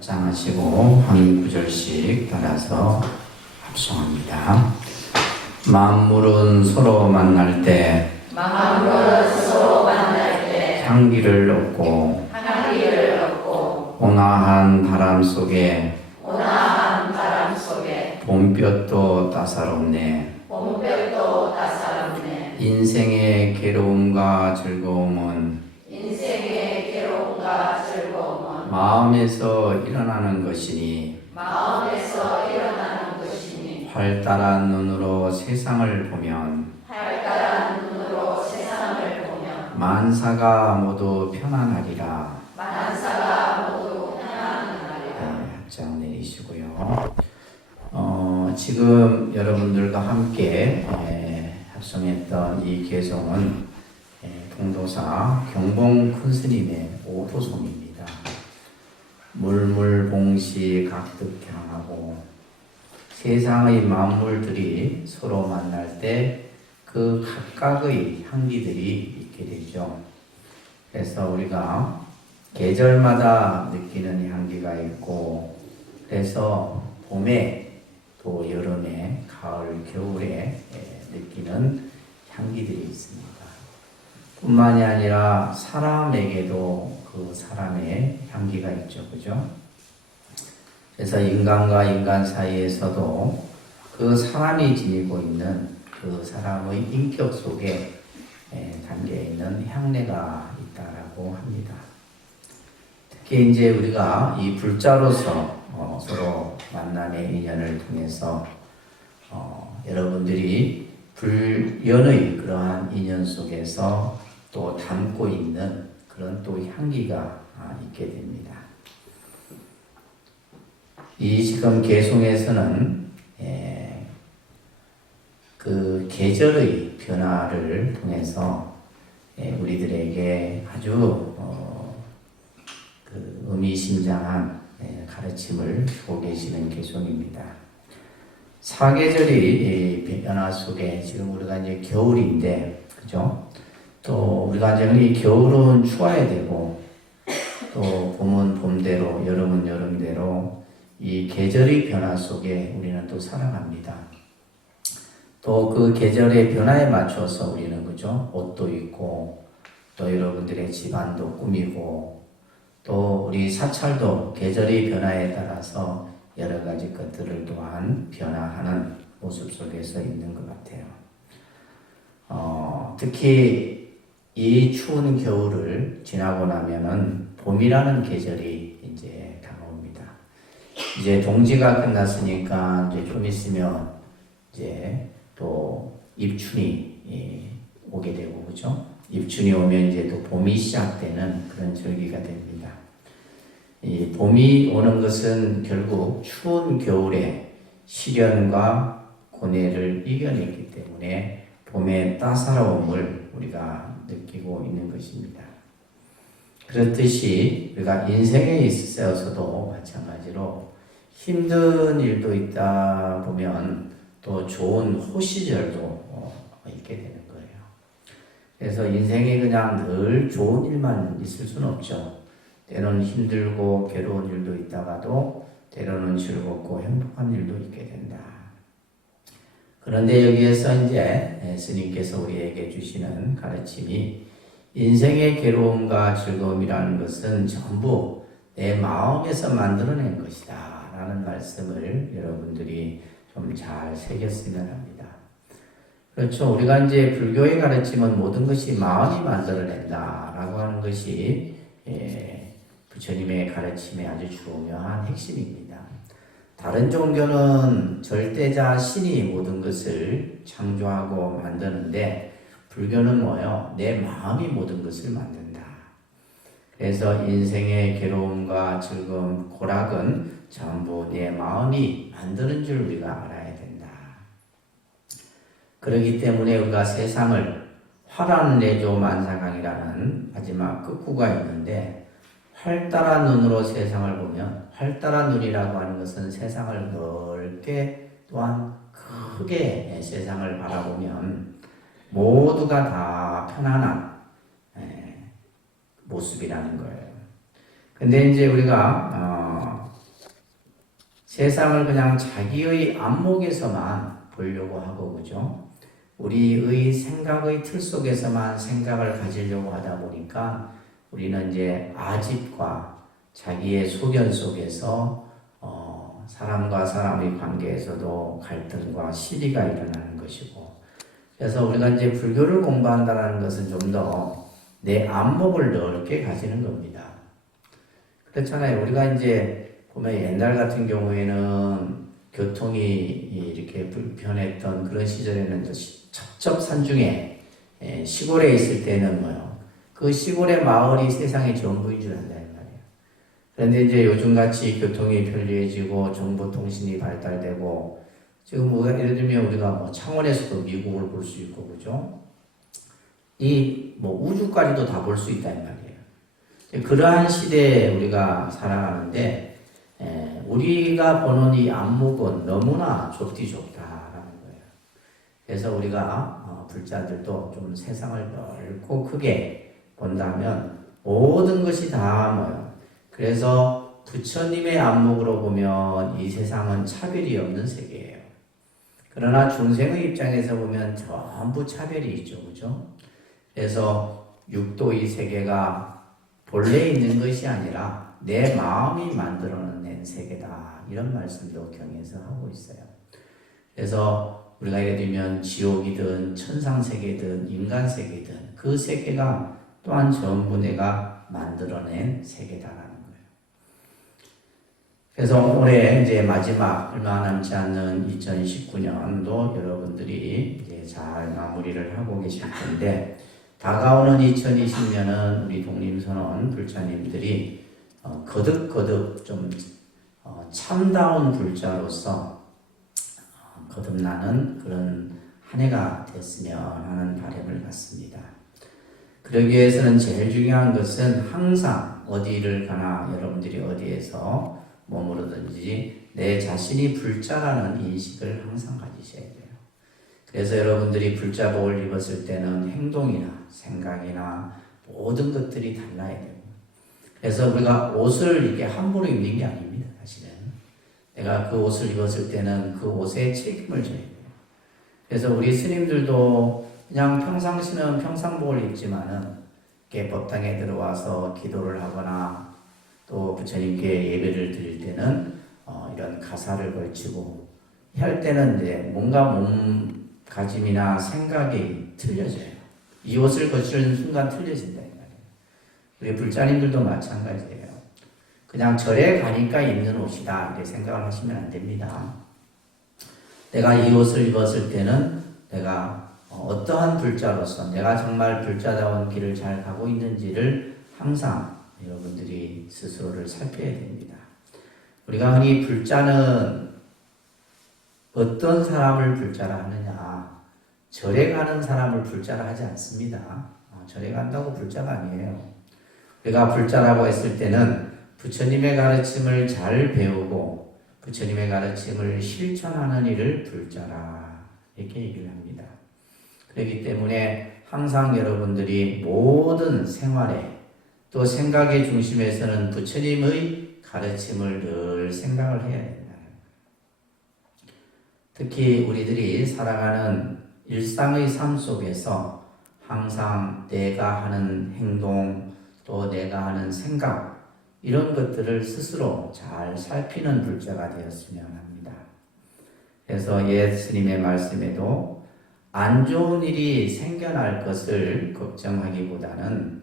합장하시고 한 구절씩 따라서 합성합니다. 만물은 서로 만날 때 만물은 서로 만날 때 향기를 얻고 향기를 얻고 온화한 바람 속에 온화한 바람 속에 봄볕도 따사롭네. 봄볕도 따사롭네 인생의 괴로움과 즐거움은 인생의 괴로움과 즐거움은 마음에서 일어나는 것이니 마음에서 일어나는 것이니 활달한 눈으로 세상을 보면 활달한 눈으로 세상을 보면 만사가 모두 편안하리라. 만사가 모두 편안하리라 네, 합장 내리시고요. 어, 지금 여러분들과 함께 에, 합성했던 이 개송은 에, 동도사 경봉 큰 스님의 오도송입니다. 물물봉시 각득향하고 세상의 만물들이 서로 만날 때 그 각각의 향기들이 있게 되죠. 그래서 우리가 계절마다 느끼는 향기가 있고 그래서 봄에 또 여름에 가을 겨울에 예, 느끼는 향기들이 있습니다. 뿐만이 아니라 사람에게도 그 사람의 향기가 있죠. 그죠? 그래서 인간과 인간 사이에서도 그 사람이 지니고 있는 그 사람의 인격 속에 예, 담겨 있는 향내가 있다라고 합니다. 특히 이제 우리가 이 불자로서 어, 서로 만남의 인연을 통해서 어, 여러분들이 불연의 그러한 인연 속에서 또 담고 있는 그런 또 향기가 아, 있게 됩니다. 이 지금 개송에서는 예, 그 계절의 변화를 통해서 예, 우리들에게 아주 어, 그 의미심장한 예, 가르침을 주고 계시는 개송입니다. 사계절이 이 변화 속에 지금 우리가 이제 겨울인데, 그죠? 또 우리가 이제 이 겨울은 추워야 되고, 또 봄은 봄대로, 여름은 여름대로 이 계절의 변화 속에 우리는 또 살아갑니다. 또 그 계절의 변화에 맞춰서 우리는 그죠? 옷도 입고, 또 여러분들의 집안도 꾸미고, 또 우리 사찰도 계절의 변화에 따라서 여러 가지 것들을 또한 변화하는 모습 속에서 있는 것 같아요. 어, 특히 이 추운 겨울을 지나고 나면은 봄이라는 계절이 이제 다가옵니다. 이제 동지가 끝났으니까 이제 좀 있으면 이제 또 입춘이 예, 오게 되고 그죠? 입춘이 오면 이제 또 봄이 시작되는 그런 절기가 됩니다. 이 봄이 오는 것은 결국 추운 겨울에 시련과 고뇌를 이겨냈기 때문에 봄의 따사로움을 우리가 느끼고 있는 것입니다. 그렇듯이 우리가 인생에 있어서도 마찬가지로 힘든 일도 있다 보면 또 좋은 호시절도 어, 있게 되는 거예요. 그래서 인생에 그냥 늘 좋은 일만 있을 수는 없죠. 때로는 힘들고 괴로운 일도 있다가도 때로는 즐겁고 행복한 일도 있게 된다. 그런데 여기에서 이제 스님께서 우리에게 주시는 가르침이 인생의 괴로움과 즐거움이라는 것은 전부 내 마음에서 만들어낸 것이다. 라는 말씀을 여러분들이 좀 잘 새겼으면 합니다. 그렇죠. 우리가 이제 불교의 가르침은 모든 것이 마음이 만들어낸다. 라고 하는 것이 예, 부처님의 가르침의 아주 중요한 핵심입니다. 다른 종교는 절대자 신이 모든 것을 창조하고 만드는데 불교는 뭐요? 내 마음이 모든 것을 만든다. 그래서 인생의 괴로움과 즐거움, 고락은 전부 내 마음이 만드는 줄 우리가 알아야 된다. 그렇기 때문에 우리가 세상을 화란 내조 만사강이라는 마지막 끝구가 있는데 활달한 눈으로 세상을 보면 활달한 눈이라고 하는 것은 세상을 넓게 또한 크게 세상을 바라보면 모두가 다 편안한 에, 모습이라는 거예요. 근데 이제 우리가 어, 세상을 그냥 자기의 안목에서만 보려고 하고 그죠? 우리의 생각의 틀 속에서만 생각을 가지려고 하다 보니까 우리는 이제 아집과 자기의 소견 속에서 어, 사람과 사람의 관계에서도 갈등과 시비가 일어나는 것이고 그래서 우리가 이제 불교를 공부한다는 것은 좀 더 내 안목을 넓게 가지는 겁니다. 그렇잖아요. 우리가 이제 보면 옛날 같은 경우에는 교통이 이렇게 불편했던 그런 시절에는 첩첩산중에 예, 시골에 있을 때는 뭐요. 그 시골의 마을이 세상의 전부인 줄 안다는 말이에요. 그런데 이제 요즘같이 교통이 편리해지고 정보통신이 발달되고 지금 뭐 예를 들면 우리가 뭐 창원에서도 미국을 볼 수 있고 그죠? 이 뭐 우주까지도 다 볼 수 있다는 말이에요. 그러한 시대에 우리가 살아가는데 에, 우리가 보는 이 안목은 너무나 좁디 좁다라는 거예요. 그래서 우리가 어, 불자들도 좀 세상을 넓고 크게 본다면 모든 것이 다 뭐예요. 그래서 부처님의 안목으로 보면 이 세상은 차별이 없는 세계예요. 그러나 중생의 입장에서 보면 전부 차별이 있죠, 그죠? 그래서 육도의 세계가 본래 있는 것이 아니라 내 마음이 만들어낸 세계다. 이런 말씀도 경에서 하고 있어요. 그래서 우리가 예를 들면 지옥이든 천상세계든 인간세계든 그 세계가 또한 전부 내가 만들어낸 세계다라는 거예요. 그래서 올해 이제 마지막 얼마 남지 않는 2019년도 여러분들이 이제 잘 마무리를 하고 계실 텐데 다가오는 2020년은 우리 독림선언 불자님들이 어, 거듭거듭 좀 어, 참다운 불자로서 어, 거듭나는 그런 한 해가 됐으면 하는 바람을 갖습니다. 그러기 위해서는 제일 중요한 것은 항상 어디를 가나 여러분들이 어디에서 머무르든지 내 자신이 불자라는 인식을 항상 가지셔야 돼요. 그래서 여러분들이 불자복을 입었을 때는 행동이나 생각이나 모든 것들이 달라야 돼요. 그래서 우리가 옷을 이렇게 함부로 입는 게 아닙니다. 사실은 내가 그 옷을 입었을 때는 그 옷에 책임을 져야 돼요. 그래서 우리 스님들도 그냥 평상시는 평상복을 입지만은 법당에 들어와서 기도를 하거나 또 부처님께 예배를 드릴 때는 어, 이런 가사를 걸치고 할 때는 이제 뭔가 몸가짐이나 생각이 틀려져요. 이 옷을 거치는 순간 틀려진다. 우리 불자님들도 마찬가지예요. 그냥 절에 가니까 입는 옷이다 이렇게 생각을 하시면 안 됩니다. 내가 이 옷을 입었을 때는 내가 어, 어떠한 불자로서 내가 정말 불자다운 길을 잘 가고 있는지를 항상 여러분들이 스스로를 살펴야 됩니다. 우리가 흔히 불자는 어떤 사람을 불자라 하느냐? 절에 가는 사람을 불자라 하지 않습니다. 어, 절에 간다고 불자가 아니에요. 우리가 불자라고 했을 때는 부처님의 가르침을 잘 배우고 부처님의 가르침을 실천하는 일을 불자라 이렇게 얘기를 합니다. 그렇기 때문에 항상 여러분들이 모든 생활에 또 생각의 중심에서는 부처님의 가르침을 늘 생각을 해야 된다. 특히 우리들이 살아가는 일상의 삶 속에서 항상 내가 하는 행동 또 내가 하는 생각 이런 것들을 스스로 잘 살피는 불자가 되었으면 합니다. 그래서 예수님의 말씀에도 안 좋은 일이 생겨날 것을 걱정하기보다는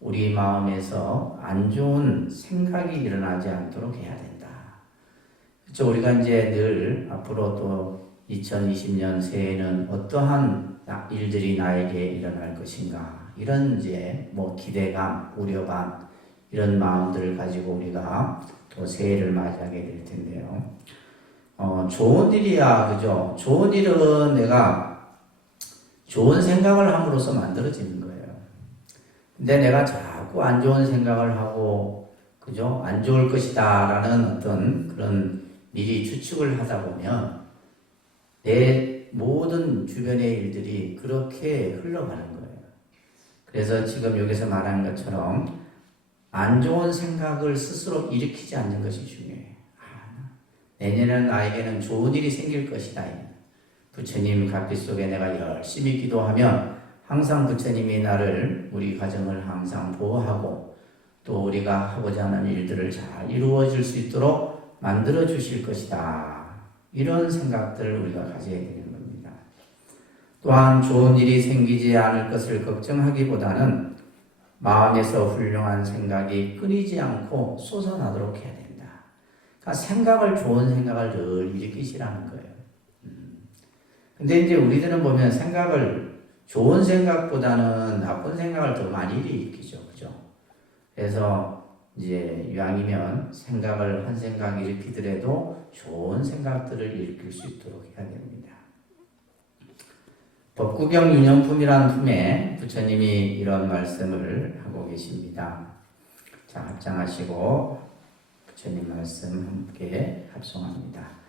우리 마음에서 안 좋은 생각이 일어나지 않도록 해야 된다. 그렇죠. 우리가 이제 늘 앞으로 또 2020년 새해에는 어떠한 일들이 나에게 일어날 것인가 이런 이제 뭐 기대감, 우려감 이런 마음들을 가지고 우리가 또 새해를 맞이하게 될 텐데요. 어, 좋은 일이야, 그죠? 좋은 일은 내가 좋은 생각을 함으로써 만들어지는 거예요. 근데 내가 자꾸 안 좋은 생각을 하고, 그죠? 안 좋을 것이다, 라는 어떤 그런 미리 추측을 하다 보면, 내 모든 주변의 일들이 그렇게 흘러가는 거예요. 그래서 지금 여기서 말한 것처럼, 안 좋은 생각을 스스로 일으키지 않는 것이 중요해요. 아, 내년에는 나에게는 좋은 일이 생길 것이다. 부처님 갓빛 속에 내가 열심히 기도하면 항상 부처님이 나를 우리 가정을 항상 보호하고 또 우리가 하고자 하는 일들을 잘 이루어질 수 있도록 만들어 주실 것이다. 이런 생각들을 우리가 가져야 되는 겁니다. 또한 좋은 일이 생기지 않을 것을 걱정하기보다는 마음에서 훌륭한 생각이 끊이지 않고 솟아나도록 해야 된다. 그러니까 생각을 좋은 생각을 늘 일으키시라는 거예요. 음. 근데 이제 우리들은 보면 생각을 좋은 생각보다는 나쁜 생각을 더 많이 일으키죠. 그죠? 그래서 이제 유앙이면 생각을 한 생각 일으키더라도 좋은 생각들을 일으킬 수 있도록 해야 됩니다. 법구경 유념품이라는 품에 부처님이 이런 말씀을 하고 계십니다. 자, 합장하시고 부처님 말씀 함께 합송합니다.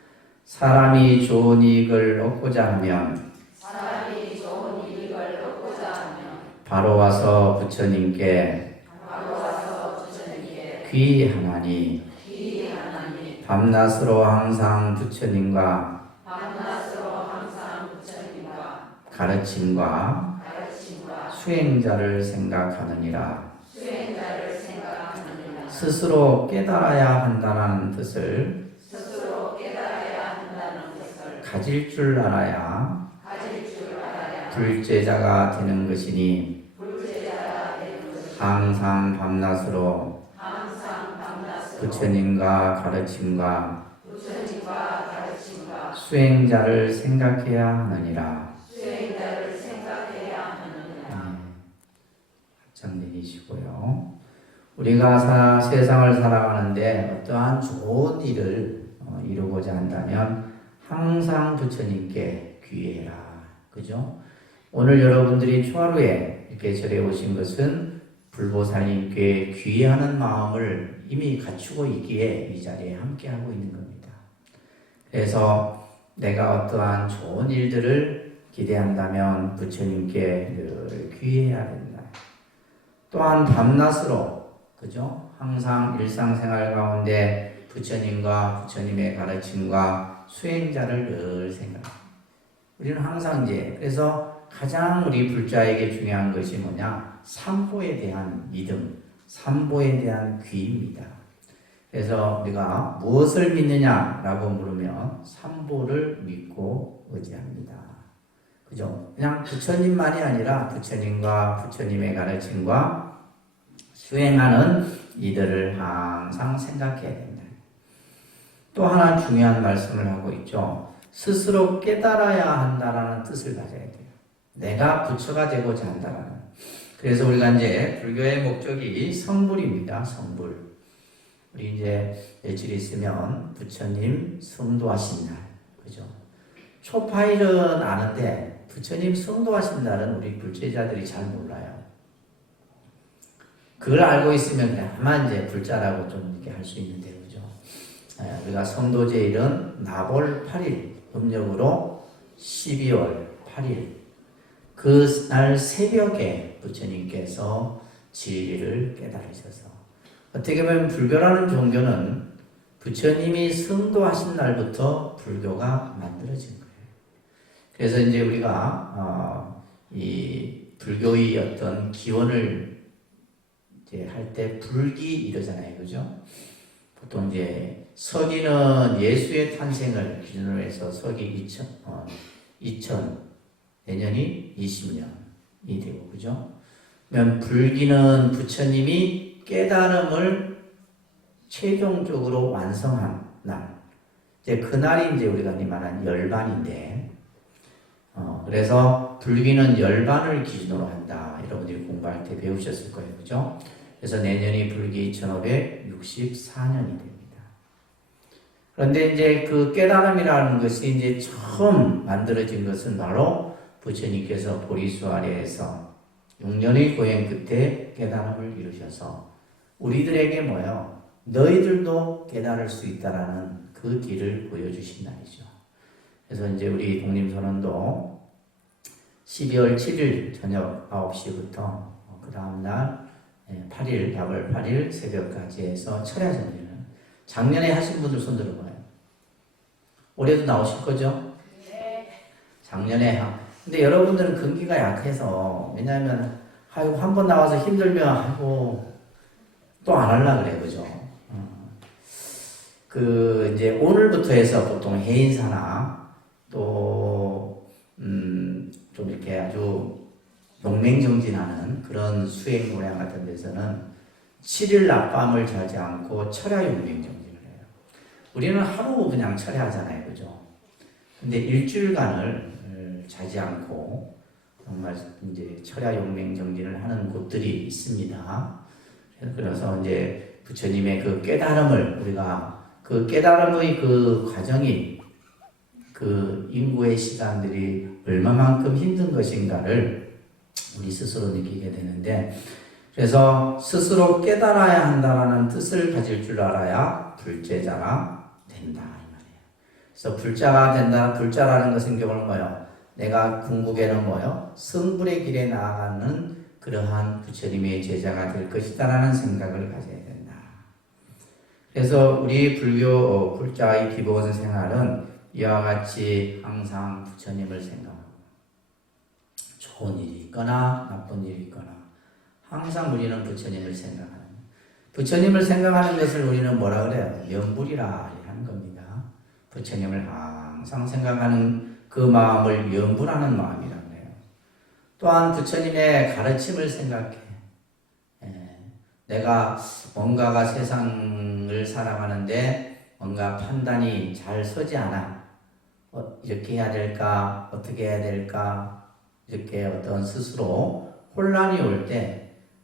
사람이 좋은 이익을 얻고자 하면 사람이 좋은 이익을 얻고자 하면 바로 와서 부처님께 바로 와서 부처님께 귀하나니 귀하나니 밤낮으로 항상 부처님과 밤낮으로 항상 부처님과 가르침과 가르침과 수행자를 생각하느니라. 수행자를 생각하느니라. 스스로 깨달아야 한다는 뜻을 가질 줄 알아야 알아야 불제자가 되는 것이니 항상 밤낮으로 부처님과 가르침과 수행자를 생각해야 하느니라 수행자를 생각해야 하느니라 합장 내리시고요. 우리가 사- 세상을 살아가는데 어떠한 좋은 일을 어, 이루고자 한다면 항상 부처님께 귀해라. 그죠? 오늘 여러분들이 초하루에 이렇게 절에 오신 것은 불보살님께 귀하는 마음을 이미 갖추고 있기에 이 자리에 함께하고 있는 겁니다. 그래서 내가 어떠한 좋은 일들을 기대한다면 부처님께 늘 귀해야 된다. 또한 밤낮으로 그죠? 항상 일상생활 가운데 부처님과 부처님의 가르침과 수행자를 늘 생각. 우리는 항상 이제 그래서 가장 우리 불자에게 중요한 것이 뭐냐? 삼보에 대한 믿음, 삼보에 대한 귀입니다. 그래서 우리가 무엇을 믿느냐라고 물으면 삼보를 믿고 의지합니다. 그죠? 그냥 부처님만이 아니라 부처님과 부처님의 가르침과 수행하는 이들을 항상 생각해야 된다. 또 하나 중요한 말씀을 하고 있죠. 스스로 깨달아야 한다라는 뜻을 가져야 돼요. 내가 부처가 되고자 한다라는. 그래서 우리가 이제 불교의 목적이 성불입니다. 성불. 우리 이제 며칠 있으면 부처님 성도하신 날, 그죠? 초파일은 아는데 부처님 성도하신 날은 우리 불제자들이 잘 몰라요. 그걸 알고 있으면 아마 이제 불자라고 좀 이렇게 할 수 있는데 우리가 성도제일은 나볼 8일 음력으로 12월 8일 그 날 새벽에 부처님께서 진리를 깨달으셔서 어떻게 보면 불교라는 종교는 부처님이 성도하신 날부터 불교가 만들어진 거예요. 그래서 이제 우리가 어, 이 불교의 어떤 기원을 이제 할 때 불기 이러잖아요, 그죠? 보통 이제 서기는 예수의 탄생을 기준으로 해서 서기 2000, 어, 2000 내년이 20년이 되고, 그죠? 그러면 불기는 부처님이 깨달음을 최종적으로 완성한 날. 이제 그 날이 이제 우리가 말하는 열반인데, 어, 그래서 불기는 열반을 기준으로 한다. 여러분들이 공부할 때 배우셨을 거예요. 그죠? 그래서 내년이 불기 2564년이 됩니다. 그런데 이제 그 깨달음이라는 것이 이제 처음 만들어진 것은 바로 부처님께서 보리수 아래에서 6년의 고행 끝에 깨달음을 이루셔서 우리들에게 뭐요? 너희들도 깨달을 수 있다라는 그 길을 보여주신 날이죠. 그래서 이제 우리 독립선언도 12월 7일 저녁 9시부터 그 다음날 8일, 답을 8일 새벽까지 해서 철야 정리는 작년에 하신 분들 손 들어 봐요. 올해도 나오실 거죠? 작년에 하- 근데 여러분들은 근기가 약해서 왜냐하면 아이고 한 번 나와서 힘들면 아이고 또 안 할라 그래 그죠? 어. 그 이제 오늘부터 해서 보통 해인사나 또 음 좀 이렇게 아주 용맹정진하는 그런 수행 모양 같은 데서는 7일 낮밤을 자지 않고 철야 해요. 우리는 하루 그냥 철야하잖아요, 그죠? 근데 일주일간을 어, 자지 않고 정말 이제 철야 용맹 정진을 하는 곳들이 있습니다. 그래서 이제 부처님의 그 깨달음을 우리가 그 깨달음의 그 과정이 그 인구의 시간들이 얼마만큼 힘든 것인가를 우리 스스로 느끼게 되는데 그래서 스스로 깨달아야 한다라는 뜻을 가질 줄 알아야 불제자가 된다 이 말이에요. 그래서 불자가 된다. 불자라는 것은 경우는 뭐요? 내가 궁극에는 뭐요? 성불의 길에 나아가는 그러한 부처님의 제자가 될 것이다라는 생각을 가져야 된다. 그래서 우리 불교 어, 불자의 기본 생활은 이와 같이 항상 부처님을 생각하고 좋은 일이 있거나 나쁜 일이 있거나 항상 우리는 부처님을 생각하는 부처님을 생각하는 것을 우리는 뭐라 그래요? 염불이라 하는 겁니다. 부처님을 항상 생각하는 그 마음을 염불하는 마음이라 그래요. 또한 부처님의 가르침을 생각해. 예, 내가 뭔가가 세상을 살아가는데 뭔가 판단이 잘 서지 않아. 어, 이렇게 해야 될까? 어떻게 해야 될까? 이렇게 어떤 스스로 혼란이 올 때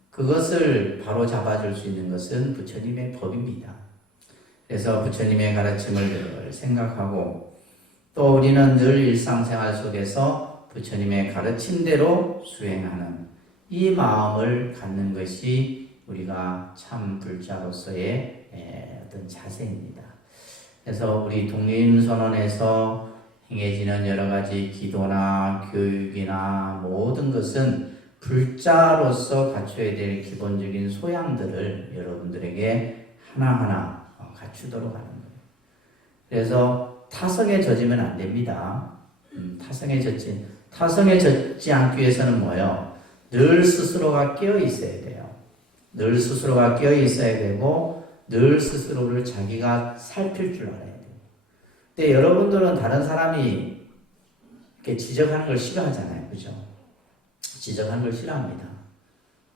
그것을 바로 잡아줄 수 있는 것은 부처님의 법입니다. 그래서 부처님의 가르침을 늘 생각하고 또 우리는 늘 일상생활 속에서 부처님의 가르침대로 수행하는 이 마음을 갖는 것이 우리가 참 불자로서의 에, 어떤 자세입니다. 그래서 우리 독립선언에서 행해지는 여러 가지 기도나 교육이나 모든 것은 불자로서 갖춰야 될 기본적인 소양들을 여러분들에게 하나하나 어, 갖추도록 하는 거예요. 그래서 타성에 젖으면 안 됩니다. 음, 타성에 젖지, 타성에 젖지 않기 위해서는 뭐요? 늘 스스로가 깨어 있어야 돼요. 늘 스스로가 깨어 있어야 되고, 늘 스스로를 자기가 살필 줄 알아야 돼요. 근데 여러분들은 다른 사람이 이렇게 지적하는 걸 싫어하잖아요. 그죠? 지적하는 걸 싫어합니다.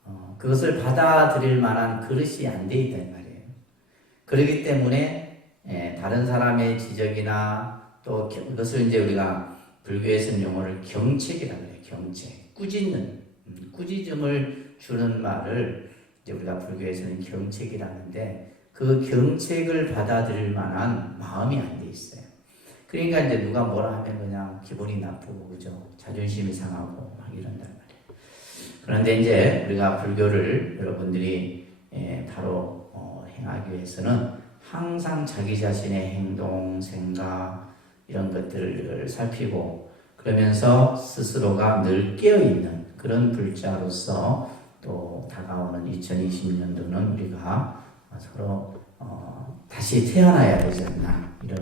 어, 그것을 받아들일 만한 그릇이 안 돼 있단 말이에요. 그렇기 때문에 예, 다른 사람의 지적이나 또 겨- 그것을 이제 우리가 불교에서는 용어를 경책이라고 해요. 경책. 꾸짖는, 음, 꾸짖음을 주는 말을 이제 우리가 불교에서는 경책이라는데 그 경책을 받아들일 만한 마음이 안 돼 있어요. 그러니까 이제 누가 뭐라 하면 그냥 기분이 나쁘고 그죠? 자존심이 상하고 막 이런단 말이에요. 그런데 이제 우리가 불교를 여러분들이 예, 바로 어, 행하기 위해서는 항상 자기 자신의 행동, 생각 이런 것들을 살피고 그러면서 스스로가 늘 깨어 있는 그런 불자로서 또 다가오는 2020년도는 우리가 서로 어, 다시 태어나야 되지 않나 이런